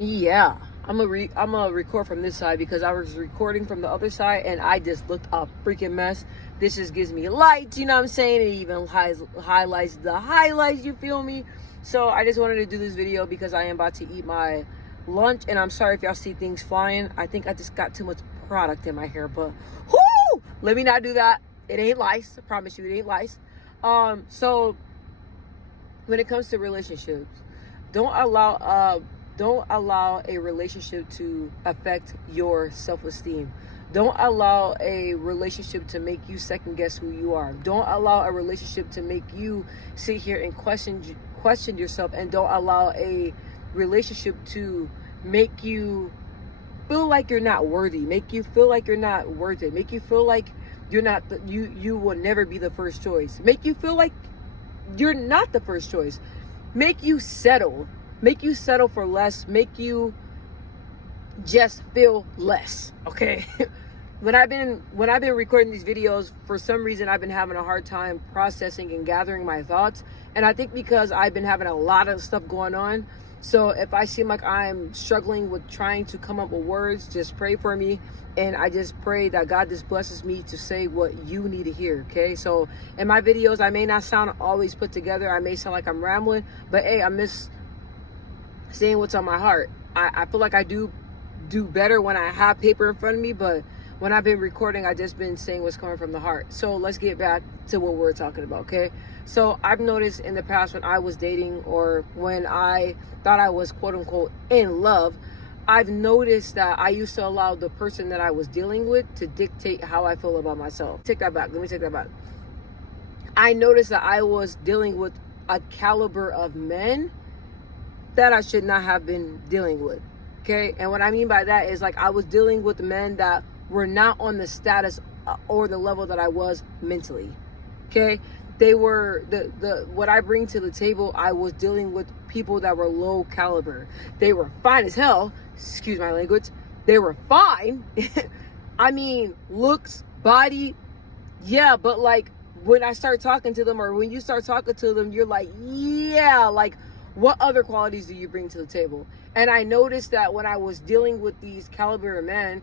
Yeah, I'm gonna record from this side because I was recording from the other side and I just looked a freaking mess. This just gives me lights, you know what I'm saying? It even highlights the highlights, you feel me? So I just wanted to do this video because I am about to eat my lunch, and I'm sorry if y'all see things flying. I think I just got too much product in my hair, but whoo! Let me not do that. It ain't lice. I promise you it ain't lice. So when it comes to relationships, don't allow don't allow a relationship to affect your self-esteem. Don't allow a relationship to make you second guess who you are. Don't allow a relationship to make you sit here and question yourself, and don't allow a relationship to make you feel like you're not worthy, make you feel like you're not worth it, make you feel like you're not you will never be the first choice, make you feel like you're not the first choice, make you settle for less, make you just feel less. Okay. when I've been recording these videos, for some reason I've been having a hard time processing and gathering my thoughts, and I think because I've been having a lot of stuff going on. So if I seem like I'm struggling with trying to come up with words, just pray for me. And I just pray that God just blesses me to say what you need to hear, okay? So in my videos, I may not sound always put together. I may sound like I'm rambling, but hey, I miss saying what's on my heart. I feel like I do better when I have paper in front of me, but when I've been recording, I just been saying what's coming from the heart. So let's get back to what we're talking about, okay? So I've noticed in the past when I was dating, or when I thought I was quote unquote in love, I've noticed that I used to allow the person that I was dealing with to dictate how I feel about myself. Take that back. Let me take that back. I noticed that I was dealing with a caliber of men that I should not have been dealing with, okay? And what I mean by that is, like, I was dealing with men that were not on the status or the level that I was mentally, okay? They were what I bring to the table. I was dealing with people that were low caliber. They were fine as hell, excuse my language. They were fine. I mean, looks, body, yeah, but like when I start talking to them, or when you start talking to them, you're like, yeah, like, what other qualities do you bring to the table? And I noticed that when I was dealing with these caliber of men,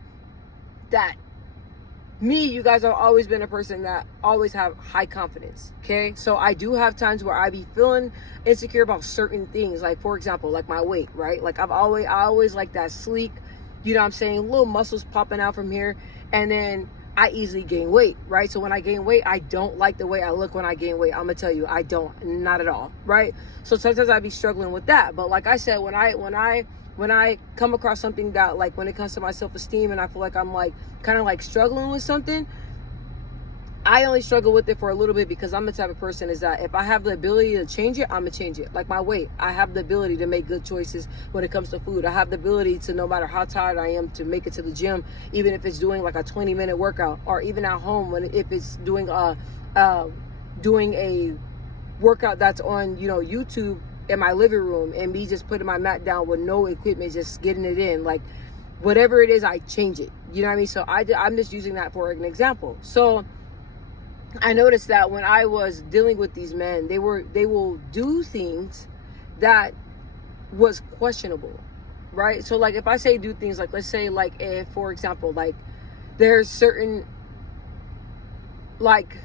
that you guys have always been a person that always have high confidence, okay? So I do have times where I be feeling insecure about certain things, like, for example, like my weight, right? Like I always like that sleek, you know what I'm saying, little muscles popping out from here, and then I easily gain weight, right? So when I gain weight, I don't like the way I look when I gain weight. I'm gonna tell you, I don't, not at all, right? So sometimes I be struggling with that. But like I said, when I come across something that, like, when it comes to my self-esteem, and I feel like I'm like kind of like struggling with something, I only struggle with it for a little bit, because I'm the type of person is that if I have the ability to change it, I'm gonna change it. Like my weight, I have the ability to make good choices when it comes to food. I have the ability to, no matter how tired I am, to make it to the gym, even if it's doing like a 20-minute workout, or even at home if it's doing a workout that's on, you know, YouTube in my living room, and me just putting my mat down with no equipment, just getting it in, like whatever it is, I change it. You know what I mean? So I'm just using that for an example. So I noticed that when I was dealing with these men, they will do things that was questionable, right? So like if I say do things, like, let's say, like, if, for example, like there's certain, like,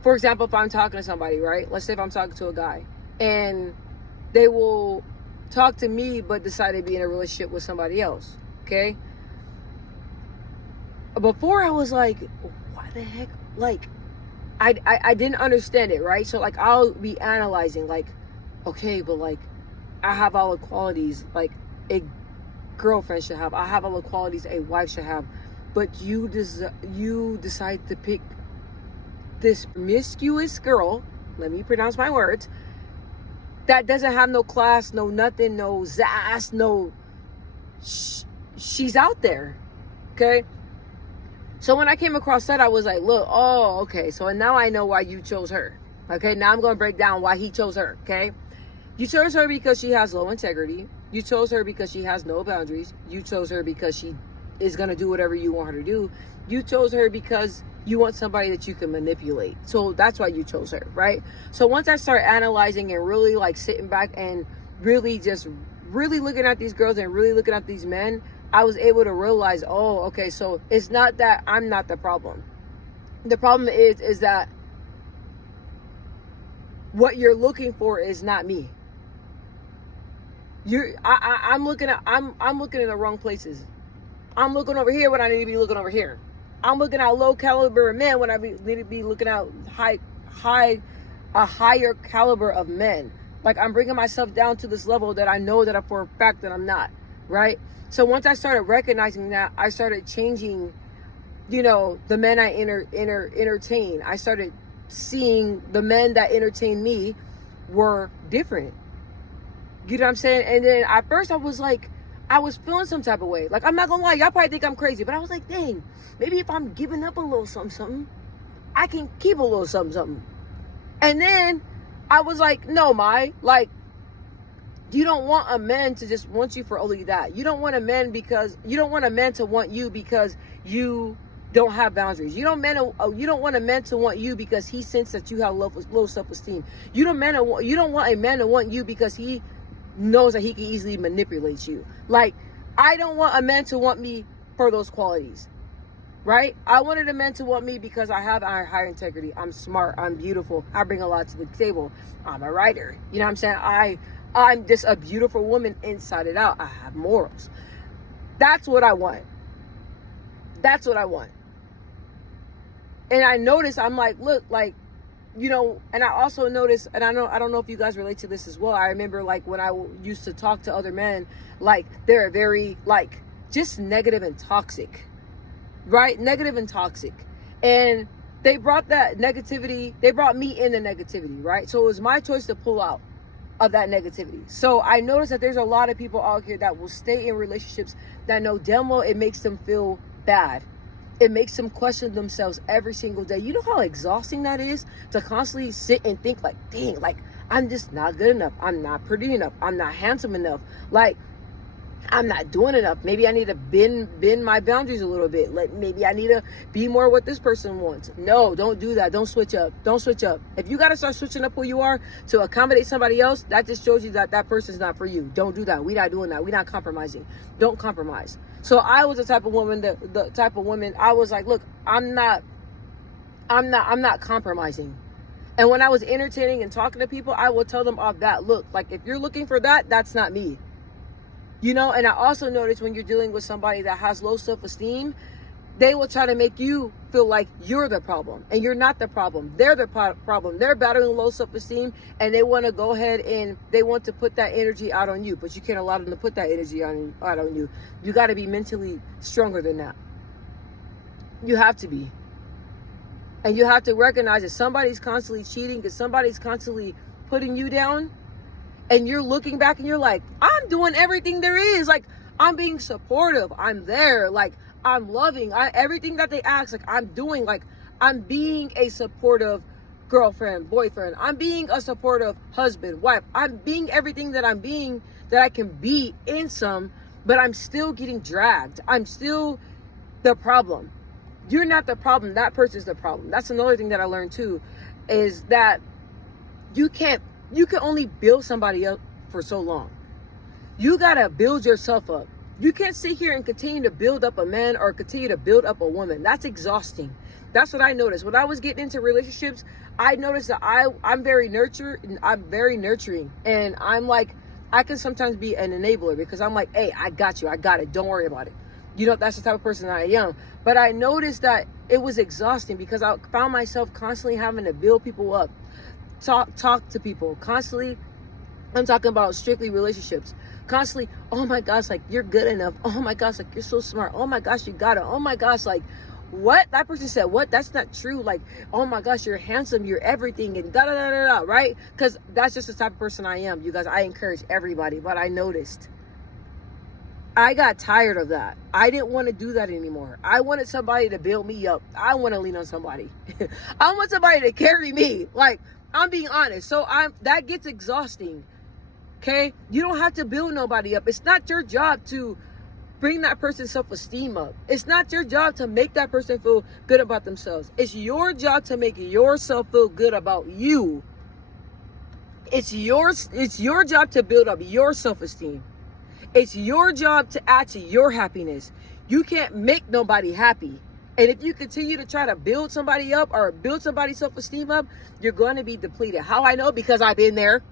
for example, if I'm talking to somebody, right? Let's say if I'm talking to a guy, and they will talk to me but decide to be in a relationship with somebody else, okay? Before I was like, why the heck? Like, I didn't understand it, right? So like I'll be analyzing, like, okay, but like I have all the qualities like a girlfriend should have. I have all the qualities a wife should have. But you decide to pick this promiscuous girl, let me pronounce my words, that doesn't have no class, no nothing, no zazz, no, she's out there, okay? So when I came across that, I was like, look, oh, okay, so now I know why you chose her, okay? Now I'm going to break down why he chose her, okay? You chose her because she has low integrity. You chose her because she has no boundaries. You chose her because she is going to do whatever you want her to do. You chose her because you want somebody that you can manipulate. So that's why you chose her, right? So once I start analyzing and really like sitting back and really just really looking at these girls and really looking at these men, I was able to realize, oh, okay, so it's not that I'm not the problem. The problem is that what you're looking for is not me. I'm looking in the wrong places. I'm looking over here when I need to be looking over here. I'm looking at low caliber men when I need to be looking at a higher caliber of men. Like, I'm bringing myself down to this level that I know that for a fact that I'm not, right? So once I started recognizing that, I started changing, the men I entertain. I started seeing the men that entertain me were different. You know what I'm saying? And then at first I was like, I was feeling some type of way. Like, I'm not gonna lie, y'all probably think I'm crazy, but I was like, dang, maybe if I'm giving up a little something, I can keep a little something. And then I was like, no, like, you don't want a man to just want you for only that. You don't want a man to want you because you don't have boundaries. You don't want a man to want you because he senses that you have low self-esteem. You don't want a man to want you because he knows that he can easily manipulate you. Like, I don't want a man to want me for those qualities, right? I wanted a man to want me because I have high integrity. I'm smart. I'm beautiful. I bring a lot to the table. I'm a writer. You know what I'm saying? I'm just a beautiful woman inside and out. I have morals. That's what I want. That's what I want. And I noticed, I'm like, look, like, and I also noticed, and I don't know if you guys relate to this as well. I remember, like, when I used to talk to other men, like, they're very, like, just negative and toxic, right? Negative and toxic. And they brought that negativity, they brought me in the negativity, right? So it was my choice to pull out of that negativity. So I noticed that there's a lot of people out here that will stay in relationships that know damn well it makes them feel bad. It makes them question themselves every single day. You know how exhausting that is to constantly sit and think like, dang, like, I'm just not good enough. I'm not pretty enough. I'm not handsome enough. Like, I'm not doing enough. Maybe I need to bend my boundaries a little bit. Like, maybe I need to be more what this person wants. No, don't do that. Don't switch up. Don't switch up. If you got to start switching up who you are to accommodate somebody else, that just shows you that that person's not for you. Don't do that. We're not doing that. We're not compromising. Don't compromise. So I was the type of woman, I was like, look, I'm not compromising. And when I was entertaining and talking to people, I would tell them off that, look, like, if you're looking for that, that's not me. And I also noticed when you're dealing with somebody that has low self-esteem, they will try to make you feel like you're the problem, and you're not the problem. They're the problem. They're battling low self-esteem, and they want to go ahead and they want to put that energy out on you, but you can't allow them to put that energy out on you. You got to be mentally stronger than that. You have to be. And you have to recognize that somebody's constantly cheating, that somebody's constantly putting you down, and you're looking back and you're like, I'm doing everything there is. Like, I'm being supportive. I'm there. Like, I'm loving. Everything that they ask, like, I'm doing. Like, I'm being a supportive girlfriend, boyfriend. I'm being a supportive husband, wife. I'm being everything that I'm being, that I can be in some, but I'm still getting dragged. I'm still the problem. You're not the problem. That person's the problem. That's another thing that I learned too, is that you can only build somebody up for so long. You got to build yourself up. You can't sit here and continue to build up a man or continue to build up a woman. That's exhausting. That's what I noticed. When I was getting into relationships, I noticed that I'm very nurturing. And I'm like, I can sometimes be an enabler because I'm like, hey, I got you. I got it. Don't worry about it. That's the type of person I am. But I noticed that it was exhausting because I found myself constantly having to build people up, talk to people constantly. I'm talking about strictly relationships. Constantly, oh my gosh, like, you're good enough. Oh my gosh, like, you're so smart. Oh my gosh, you got it. Oh my gosh, like, what? That person said, what? That's not true. Like, oh my gosh, you're handsome. You're everything. And da-da-da-da-da, right? Because that's just the type of person I am. You guys, I encourage everybody. But I noticed I got tired of that. I didn't want to do that anymore. I wanted somebody to build me up. I want to lean on somebody. I want somebody to carry me. Like, I'm being honest. So that gets exhausting. Okay? You don't have to build nobody up. It's not your job to bring that person's self-esteem up. It's not your job to make that person feel good about themselves. It's your job to make yourself feel good about you. It's your job to build up your self-esteem. It's your job to add to your happiness. You can't make nobody happy. And if you continue to try to build somebody up or build somebody's self-esteem up, you're going to be depleted. How I know? Because I've been there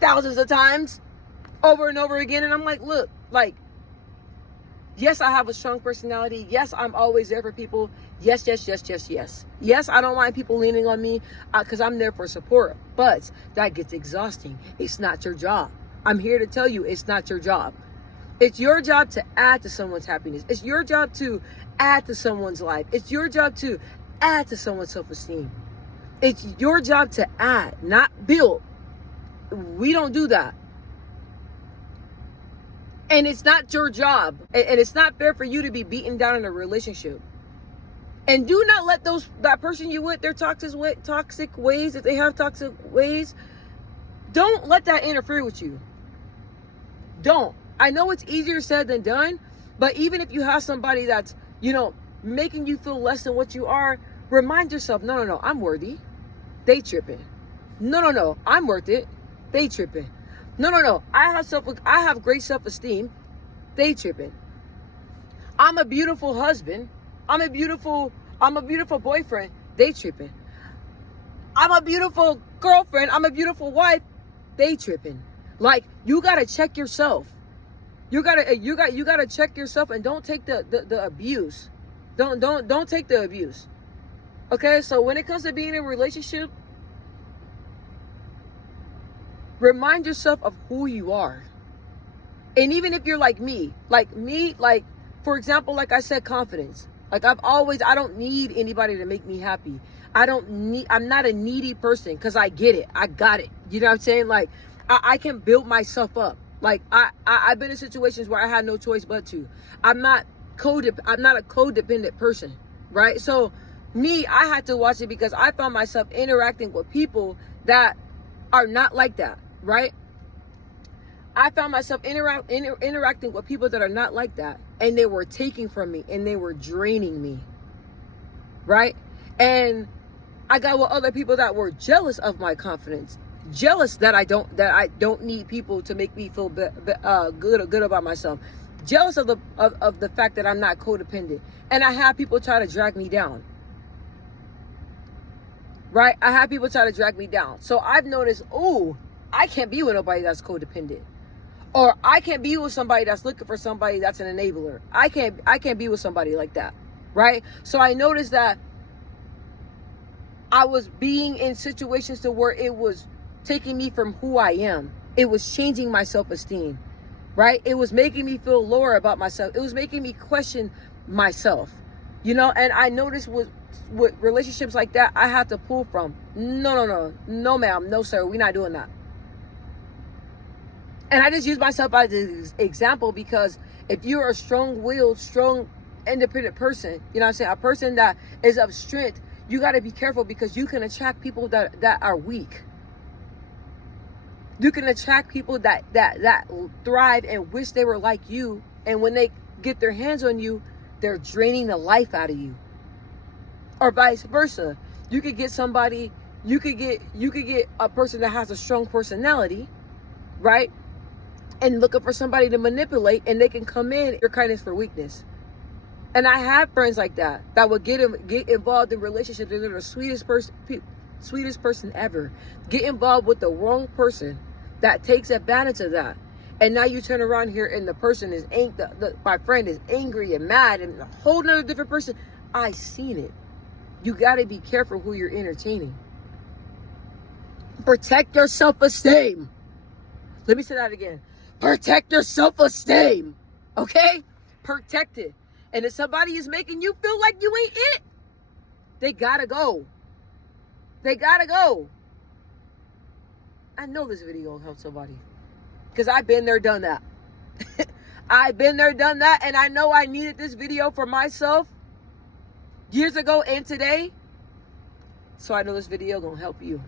thousands of times over and over again. And I'm like, look, like, yes, I have a strong personality. Yes, I'm always there for people. Yes, yes, yes, yes, yes. Yes, I don't mind people leaning on me because I'm there for support. But that gets exhausting. It's not your job. I'm here to tell you it's not your job. It's your job to add to someone's happiness. It's your job to add to someone's life. It's your job to add to someone's self-esteem. It's your job to add, not build. We don't do that. And it's not your job. And it's not fair for you to be beaten down in a relationship. And do not let that person you with, their toxic ways, if they have toxic ways, don't let that interfere with you. Don't. I know it's easier said than done, but even if you have somebody that's, making you feel less than what you are, remind yourself, no, I'm worthy. They tripping. No, I'm worth it. They tripping. No, I have great self-esteem. They tripping. I'm a beautiful husband. I'm a beautiful boyfriend. They tripping. I'm a beautiful girlfriend. I'm a beautiful wife. They tripping. Like, you gotta check yourself. You gotta check yourself and don't take the abuse. Don't take the abuse. Okay, so when it comes to being in a relationship, remind yourself of who you are. And even if you're like me, for example, like I said, confidence. Like I don't need anybody to make me happy. I'm not a needy person because I get it. I got it. You know what I'm saying? Like I can build myself up. Like I've been in situations where I had no choice but to. I'm not a codependent person, right? So I had to watch it because I found myself interacting with people that are not like that, right? I found myself interacting with people that are not like that, and they were taking from me and they were draining me, right? And I got with other people that were jealous of my confidence, jealous that I don't need people to make me feel good about myself, jealous of the fact that I'm not codependent, and I have people try to drag me down. Right? I have people try to drag me down. So I've noticed, I can't be with nobody that's codependent. Or I can't be with somebody that's looking for somebody that's an enabler. I can't be with somebody like that. Right? So I noticed that I was being in situations to where it was taking me from who I am. It was changing my self-esteem. Right? It was making me feel lower about myself. It was making me question myself. And I noticed with relationships like that, I have to pull from. No, ma'am, no, sir, we're not doing that. And I just use myself as an example because if you're a strong-willed, strong, independent person, a person that is of strength, you got to be careful because you can attract people that are weak. You can attract people that thrive and wish they were like you, and when they get their hands on you, they're draining the life out of you. Or vice versa. You could get a person that has a strong personality, right? And looking for somebody to manipulate, and they can come in your kindness for weakness. And I have friends like that would get involved in relationships, and they're the sweetest person ever. Get involved with the wrong person that takes advantage of that. And now you turn around here and the person is my friend is angry and mad and a whole nother different person. I seen it. You got to be careful who you're entertaining. Protect your self-esteem. Let me say that again. Protect your self-esteem. Okay? Protect it. And if somebody is making you feel like you ain't it, they gotta go. They gotta go. I know this video will help somebody. Because I've been there, done that. I've been there, done that. And I know I needed this video for myself years ago and today. So I know this video gonna help you.